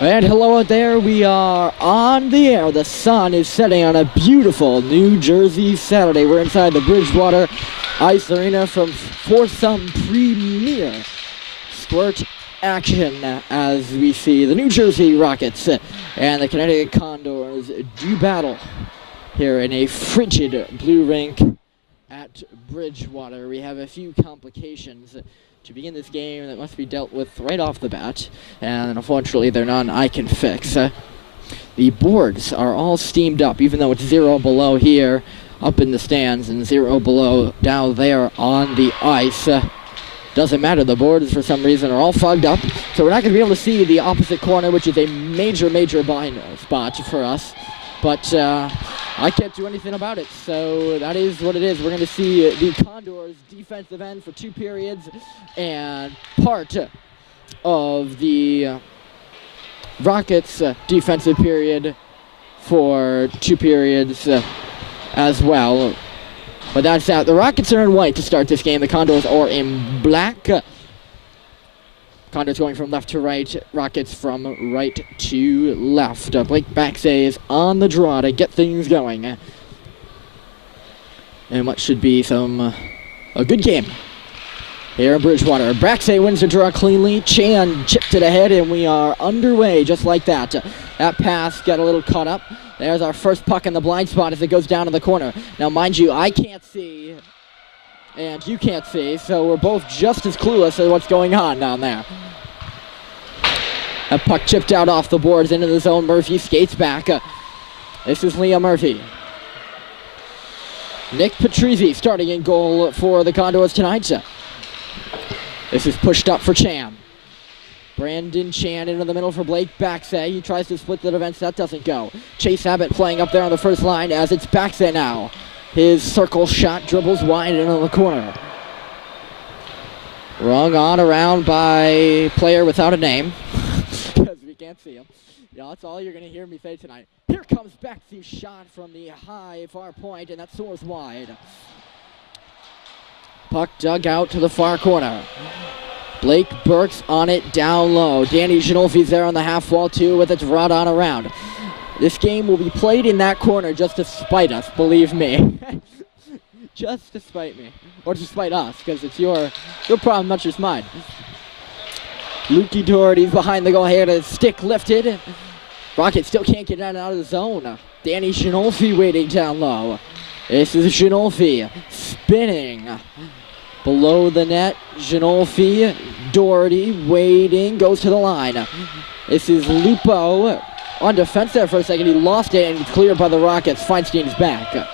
And hello out there, we are on the air. The sun is setting on a beautiful New Jersey Saturday. We're inside the Bridgewater Ice Arena for some premier squirt action as we see the New Jersey Rockets and the Connecticut Condors do battle here in a frigid blue rink at Bridgewater. We have a few complications to begin this game that must be dealt with right off the bat, and unfortunately they're none I can fix. The boards are all steamed up, even though it's 0 below here up in the stands and 0 below down there on the ice. Doesn't matter, the boards for some reason are all fogged up, so we're not going to be able to see the opposite corner, which is a major blind spot for us. But I can't do anything about it, so that is what it is. We're going to see the Condors defensive end for 2 periods and part of the Rockets defensive period for 2 periods as well. But that's that. The Rockets are in white to start this game. The Condors are in black. Condors going from left to right, Rockets from right to left. Blake Baxay is on the draw to get things going. And what should be a good game here in Bridgewater. Baxay wins the draw cleanly. Chan chipped it ahead, and we are underway just like that. That pass got a little caught up. There's our first puck in the blind spot as it goes down in the corner. Now, mind you, I can't see, and you can't see, so we're both just as clueless as what's going on down there. A puck chipped out off the boards into the zone. Murphy skates back. This is Liam Murphy. Nick Patrizzi starting in goal for the Condors tonight. This is pushed up for Chan. Brandon Chan into the middle for Blake Baxay. He tries to split the defense. That doesn't go. Chase Abbott playing up there on the first line as it's Baxay now. His circle shot dribbles wide into the corner. Rung on around by player without a name. Because we can't see him. Yeah, that's all you're going to hear me say tonight. Here comes Baxay's shot from the high far point, and that soars wide. Puck dug out to the far corner. Blake Burke's on it down low. Danny Ginolfi's there on the half wall too with it rod on around. This game will be played in that corner just to spite us, believe me. Just to spite me. Or to spite us, because it's your problem, not just mine. Lukey Doherty's behind the goal here, the stick lifted. Rocket still can't get out of the zone. Danny Ginolfi waiting down low. This is Ginolfi spinning. Below the net, Ginolfi, Doherty waiting, goes to the line. This is Lupo on defense there for a second. He lost it and it's cleared by the Rockets. Feinstein's back.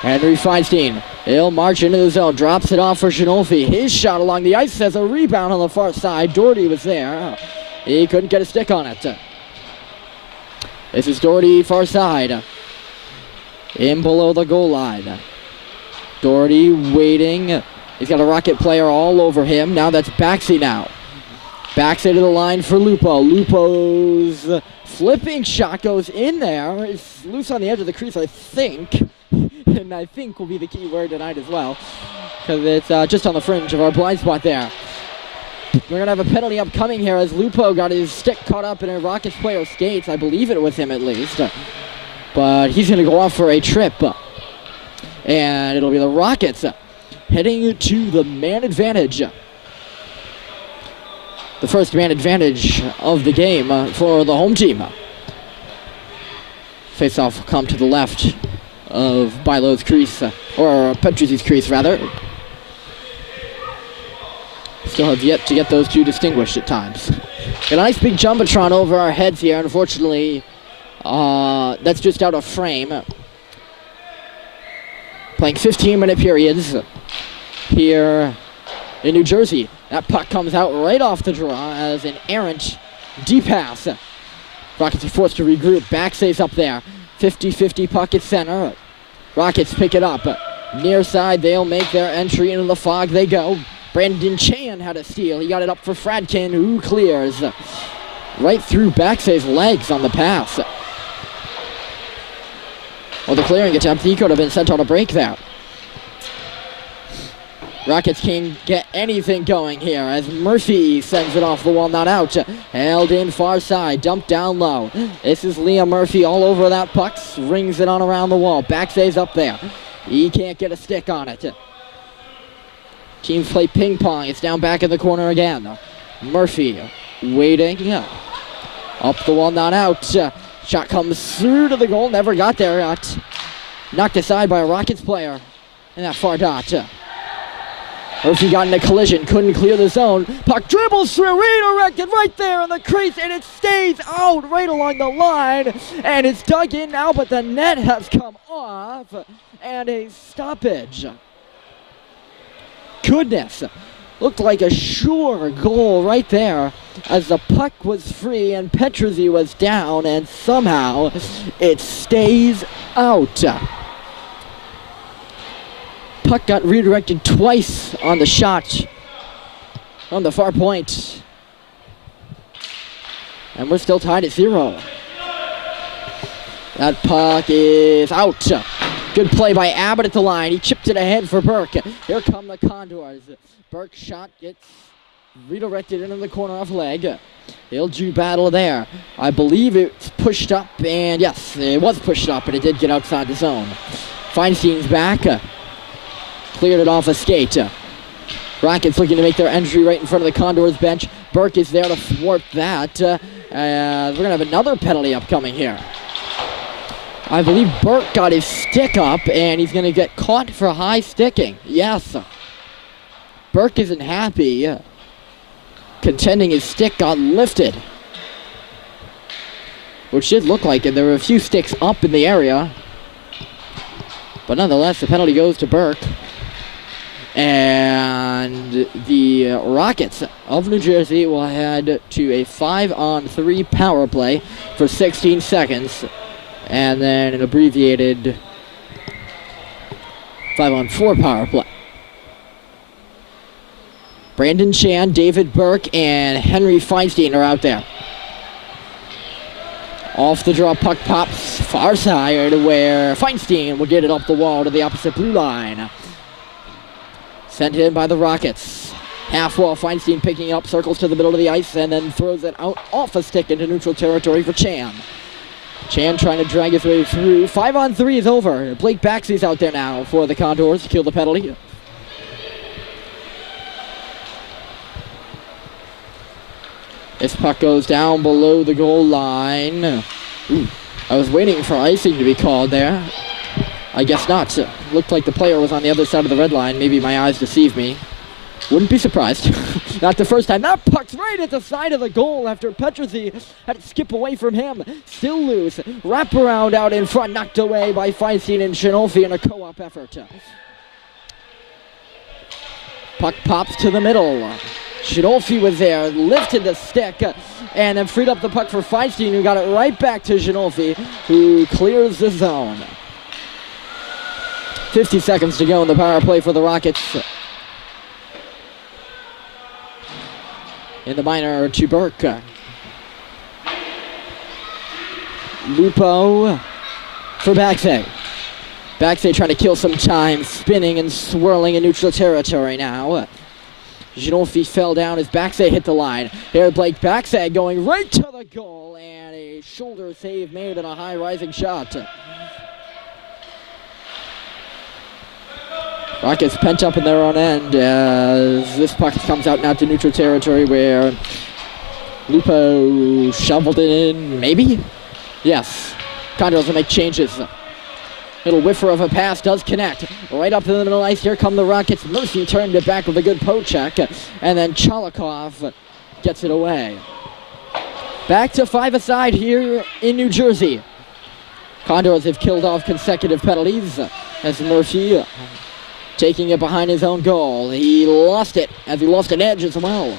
Henry Feinstein, he'll march into the zone, drops it off for Ginolfi. His shot along the ice has a rebound on the far side. Doherty was there. He couldn't get a stick on it. This is Doherty far side. In below the goal line. Doherty waiting. He's got a Rocket player all over him. Now that's Baxay now. Baxay to the line for Lupo. Lupo's flipping shot goes in there. It's loose on the edge of the crease, I think. And I think will be the key word tonight as well. Because it's just on the fringe of our blind spot there. We're going to have a penalty upcoming here as Lupo got his stick caught up in a Rockets player skates. I believe it was him at least. But he's going to go off for a trip. And it'll be the Rockets heading to the man advantage. The first man advantage of the game for the home team. Face-off will come to the left of Bilo's crease, or Petrizzi's crease rather. Still have yet to get those two distinguished at times. Got a nice big jumbotron over our heads here. Unfortunately, that's just out of frame. Playing 15-minute periods here in New Jersey. That puck comes out right off the draw as an errant D-pass. Rockets are forced to regroup. Baxay's up there. 50-50 puck at center. Rockets pick it up. Near side, they'll make their entry into the fog. They go. Brandon Chan had a steal. He got it up for Fradkin, who clears. Right through Baxay's legs on the pass. Well, the clearing attempt, he could have been sent on a break there. Rockets can't get anything going here as Murphy sends it off the wall, not out. Held in far side, dumped down low. This is Liam Murphy all over that puck, rings it on around the wall. Backstays up there. He can't get a stick on it. Teams play ping pong. It's down back in the corner again. Murphy waiting. Up the wall, not out. Shot comes through to the goal, never got there. Knocked aside by a Rockets player in that far dot. Murphy got in a collision, couldn't clear the zone. Puck dribbles through, redirected right there on the crease, and it stays out right along the line. And it's dug in now, but the net has come off, and a stoppage. Goodness, looked like a sure goal right there as the puck was free and Petruzzi was down, and somehow it stays out. Puck got redirected twice on the shot on the far point. And we're still tied at 0. That puck is out. Good play by Abbott at the line. He chipped it ahead for Burke. Here come the Condors. Burke's shot gets redirected into the corner off leg. He'll do battle there. I believe it's pushed up, and yes, it was pushed up, but it did get outside the zone. Feinstein's back. Cleared it off a skate. Rockets looking to make their entry right in front of the Condors bench. Burke is there to thwart that. We're going to have another penalty upcoming here. I believe Burke got his stick up, and he's going to get caught for high sticking. Yes. Burke isn't happy. Contending his stick got lifted, which did look like it. There were a few sticks up in the area. But nonetheless, the penalty goes to Burke. And the Rockets of New Jersey will head to a 5-on-3 power play for 16 seconds. And then an abbreviated 5-on-4 power play. Brandon Chan, David Burke, and Henry Feinstein are out there. Off the draw, puck pops far side where Feinstein will get it up the wall to the opposite blue line. Sent in by the Rockets. Half wall, Feinstein picking up, circles to the middle of the ice, and then throws it out off a stick into neutral territory for Chan. Chan trying to drag his way through. 5-on-3 is over. Blake Baxley's out there now for the Condors to kill the penalty. This puck goes down below the goal line. Ooh, I was waiting for icing to be called there. I guess not. Looked like the player was on the other side of the red line. Maybe my eyes deceived me. Wouldn't be surprised. Not the first time. That puck's right at the side of the goal after Petruzzi had to skip away from him. Still loose. Wraparound out in front. Knocked away by Feinstein and Shinolfi in a co-op effort. Puck pops to the middle. Shinolfi was there, lifted the stick, and then freed up the puck for Feinstein, who got it right back to Shinolfi, who clears the zone. 50 seconds to go in the power play for the Rockets. In the minor to Burke. Lupo for Baxay. Baxay trying to kill some time, spinning and swirling in neutral territory now. Ginolfi fell down as Baxay hit the line. Here Blake Baxay going right to the goal, and a shoulder save made and a high rising shot. Rockets pent up in their own end as this puck comes out now to neutral territory where Lupo shoveled it in, maybe? Yes. Condors will make changes. Little whiffer of a pass does connect. Right up to the middle ice. Here come the Rockets. Mercy turned it back with a good poke check. And then Chalikov gets it away. Back to 5-a-side here in New Jersey. Condors have killed off consecutive penalties as Murphy taking it behind his own goal. He lost it as he lost an edge as well.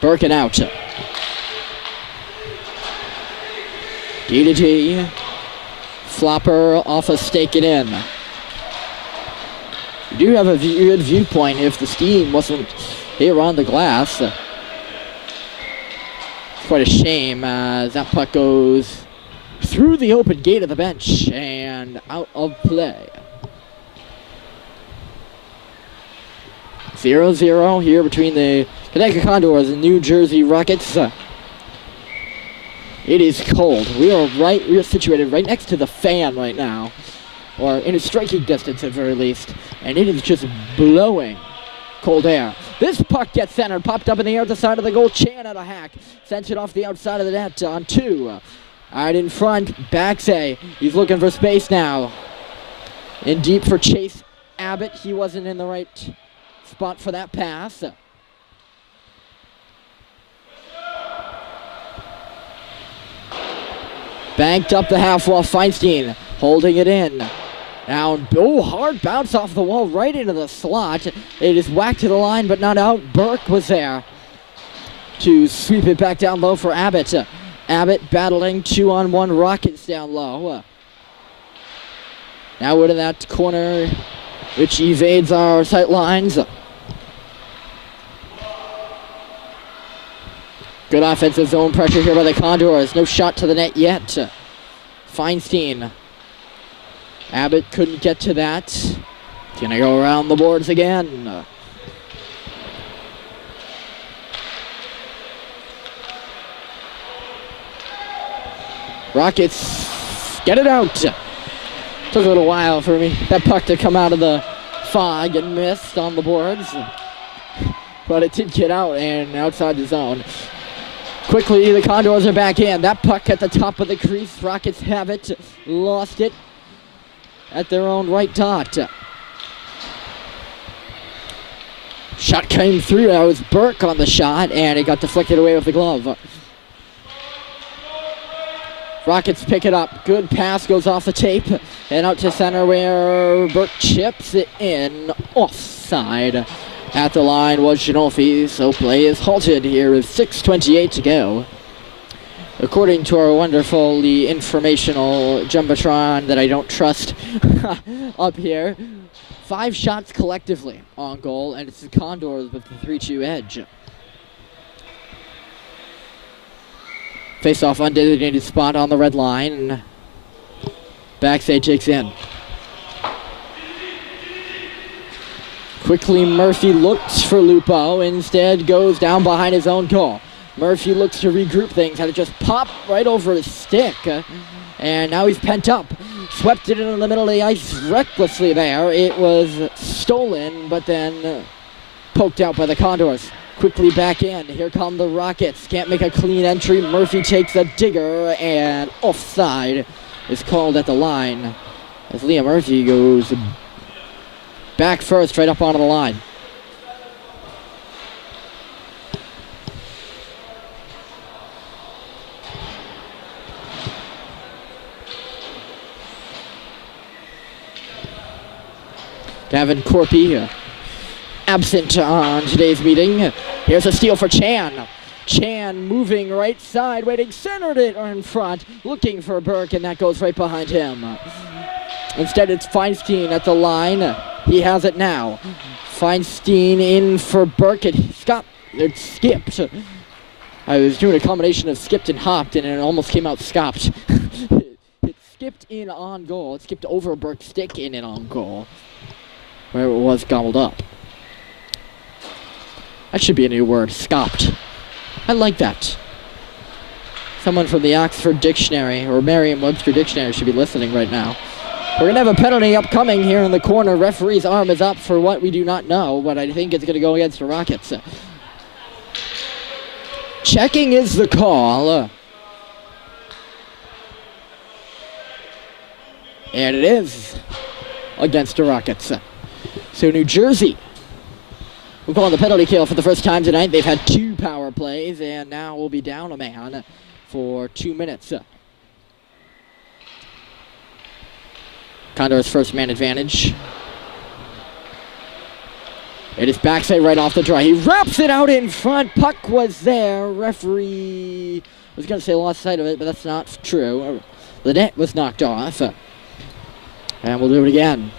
Birkin out. D-to-T. Flopper off a stake it in. You do have a good viewpoint if the steam wasn't here on the glass. It's quite a shame as that puck goes through the open gate of the bench and out of play. 0-0 here between the Connecticut Condors and New Jersey Rockets. It is cold. We are situated right next to the fan right now, or in a striking distance at very least, and it is just blowing cold air. This puck gets centered, popped up in the air at the side of the goal. Chan at a hack, sends it off the outside of the net on 2. Out in front, Baxay. He's looking for space now. In deep for Chase Abbott. He wasn't in the right spot for that pass. Banked up the half wall. Feinstein holding it in. Now, hard bounce off the wall right into the slot. It is whacked to the line, but not out. Burke was there to sweep it back down low for Abbott. Abbott battling 2-on-1 Rockets down low. Now into that corner, which evades our sight lines. Good offensive zone pressure here by the Condors. No shot to the net yet. Feinstein. Abbott couldn't get to that. Gonna go around the boards again. Rockets get it out. Took a little while for that puck to come out of the fog and missed on the boards. But it did get out and outside the zone. Quickly, the Condors are back in. That puck at the top of the crease. Rockets have it. Lost it at their own right dot. Shot came through. That was Burke on the shot, and it got deflected away with the glove. Rockets pick it up. Good pass goes off the tape and out to center where Burke chips it in. Offside. At the line was Ginolfi, so play is halted here with 6:28 to go. According to our wonderfully informational Jumbotron that I don't trust up here, 5 shots collectively on goal, and it's the Condors with the 3-2 edge. Face-off undesignated spot on the red line. Backstage takes in. Quickly, Murphy looks for Lupo. Instead, goes down behind his own goal. Murphy looks to regroup things. Had it just pop right over his stick. And now he's pent up. Swept it in the middle of the ice recklessly there. It was stolen, but then poked out by the Condors. Quickly back in. Here come the Rockets. Can't make a clean entry. Murphy takes a digger, and offside is called at the line as Liam Murphy goes back first, right up onto the line. Gavin Corpy absent on today's meeting. Here's a steal for Chan. Chan moving right side, waiting, centered it in front, looking for Burke, and that goes right behind him. Instead, it's Feinstein at the line. He has it now. Feinstein in for Burke. It skipped. I was doing a combination of skipped and hopped, and it almost came out scopped. It skipped in on goal. It skipped over Burke's stick in and on goal, where it was gobbled up. That should be a new word, scopped. I like that. Someone from the Oxford Dictionary or Merriam-Webster Dictionary should be listening right now. We're going to have a penalty upcoming here in the corner. Referee's arm is up for what we do not know, but I think it's going to go against the Rockets. Checking is the call. And it is against the Rockets. So New Jersey will go on the penalty kill for the first time tonight. They've had 2 power plays, and now we'll be down a man for 2 minutes. Condors first man advantage. It is backside right off the draw. He wraps it out in front. Puck was there. Referee was going to say lost sight of it, but that's not true. The net was knocked off. And we'll do it again.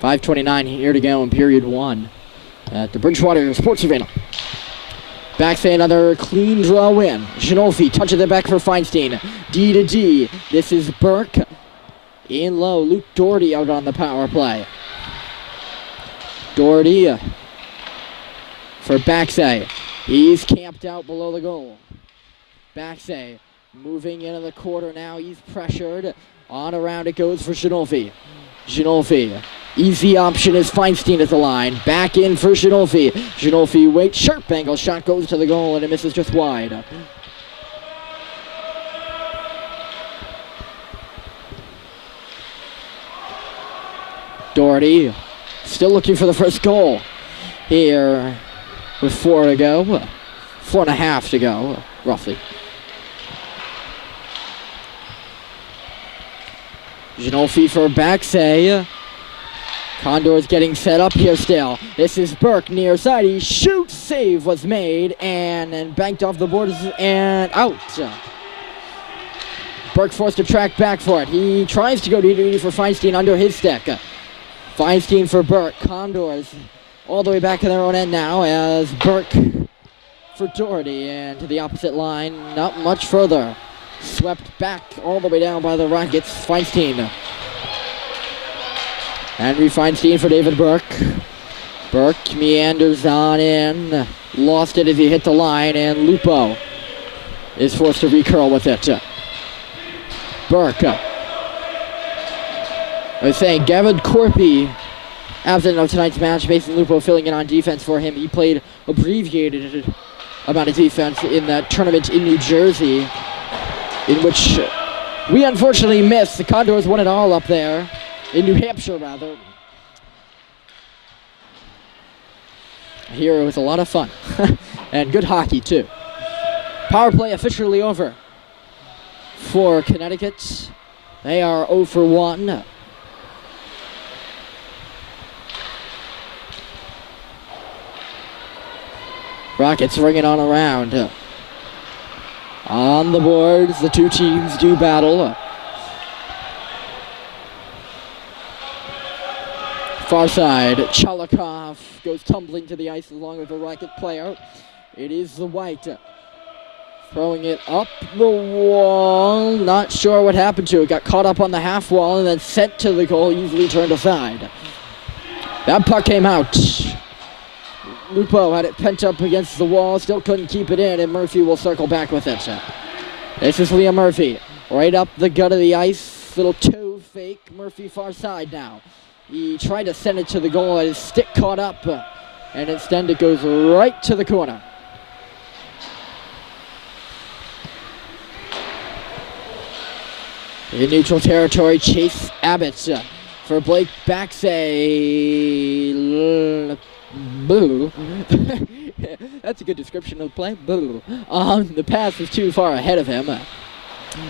5:29 here to go in period 1 at the Bridgewater Sports Arena. Backsay, another clean draw win. Genolfi touches it back for Feinstein. D to D. This is Burke. In low, Luke Doherty out on the power play. Doherty for Backsay. He's camped out below the goal. Backsay moving into the quarter now. He's pressured. On around it goes for Genolfi. Genolfi. Easy option is Feinstein at the line. Back in for Genolfi. Genolfi waits. Sharp angle shot goes to the goal and it misses just wide. Doherty still looking for the first goal here with 4 to go. 4.5 to go, roughly. Genolfi for Backsay. Condors getting set up here still. This is Burke near side. He shoots. Save was made and banked off the boards and out. Burke forced to track back for it. He tries to go D for Feinstein under his stick. Feinstein for Burke. Condors all the way back to their own end now as Burke for Doherty. And to the opposite line, not much further. Swept back all the way down by the Rockets. Feinstein. Henry Feinstein for David Burke. Burke meanders on in. Lost it as he hit the line, and Lupo is forced to recurl with it. Burke. I was saying, Gavin Corpy, absent of tonight's match, Mason Lupo filling in on defense for him. He played abbreviated amount of defense in that tournament in New Jersey, in which we unfortunately missed. The Condors won it all up there. In New Hampshire, rather. Here it was a lot of fun. And good hockey, too. Power play officially over for Connecticut. They are 0 for 1. Rockets ringing on around. On the boards, the two teams do battle. Far side, Chalikov goes tumbling to the ice along with a Rocket player. It is the White. Throwing it up the wall. Not sure what happened to it. Got caught up on the half wall and then sent to the goal, easily turned aside. That puck came out. Lupo had it pent up against the wall, still couldn't keep it in, and Murphy will circle back with it. This is Liam Murphy. Right up the gut of the ice. Little toe fake. Murphy far side now. He tried to send it to the goal, and his stick caught up, and instead it goes right to the corner. In neutral territory, Chase Abbott for Blake Backsay. Boo. That's a good description of the play. Boo. The pass was too far ahead of him.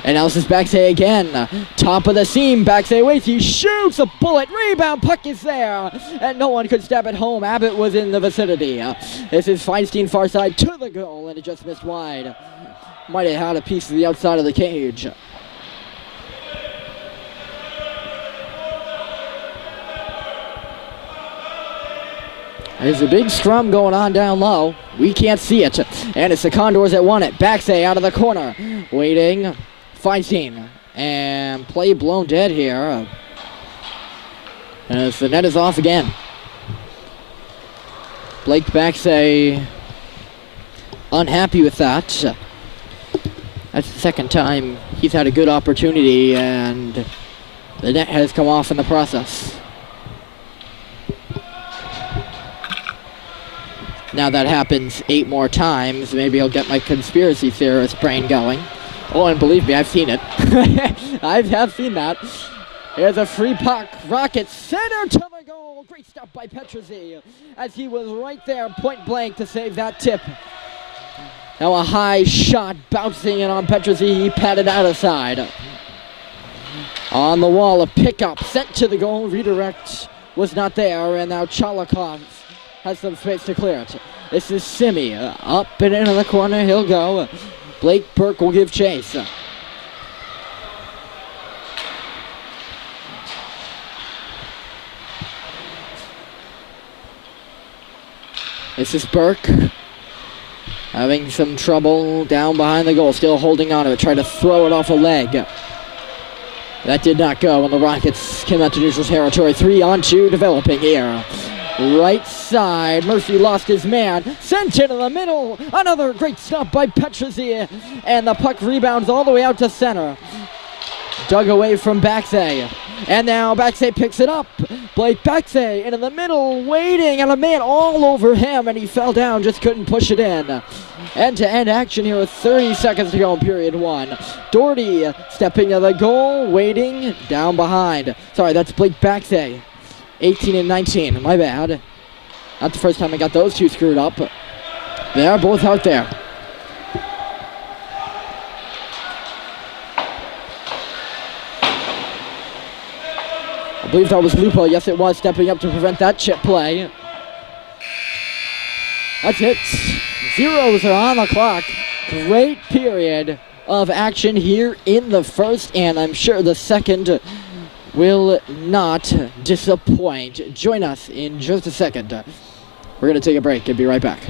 And now this is Backsay again. Top of the seam. Backsay waits. He shoots a bullet. Rebound. Puck is there. And no one could stab it home. Abbott was in the vicinity. This is Feinstein far side to the goal. And it just missed wide. Might have had a piece of the outside of the cage. There's a big scrum going on down low. We can't see it. And it's the Condors that won it. Backsay out of the corner. Waiting. Feinstein. And play blown dead here. As the net is off again. Blake Backsay unhappy with that. That's the second time he's had a good opportunity and the net has come off in the process. Now that happens 8 more times, maybe I'll get my conspiracy theorist brain going. Oh, and believe me, I've seen it. I have seen that. Here's a free puck. Rockets center to the goal. Great stop by Petruzzi as he was right there point blank to save that tip. Now a high shot bouncing in on Petruzzi. He patted out of side. On the wall, a pickup sent to the goal. Redirect was not there, and now Chalikov has some space to clear it. This is Simi. Up and into the corner. He'll go. Blake Burke will give chase. This is Burke. having some trouble down behind the goal, still holding on to it, trying to throw it off a leg. That did not go, and the Rockets came out to neutral territory. 3-on-2 developing here. Right side, Murphy lost his man, sent into the middle. Another great stop by Petrazi, and the puck rebounds all the way out to center. Dug away from Baxay, and now Baxay picks it up. Blake Baxay into the middle, waiting, and a man all over him, and he fell down, just couldn't push it in. End-to-end action here with 30 seconds to go in period 1. Doherty stepping to the goal, waiting, down behind. Sorry, that's Blake Baxay. 18 and 19, my bad. Not the first time I got those two screwed up. They are both out there. I believe that was Lupo. Yes, it was, stepping up to prevent that chip play. That's it. Zeros are on the clock. Great period of action here in the first, and I'm sure the second will not disappoint. Join us in just a second. We're going to take a break and be right back.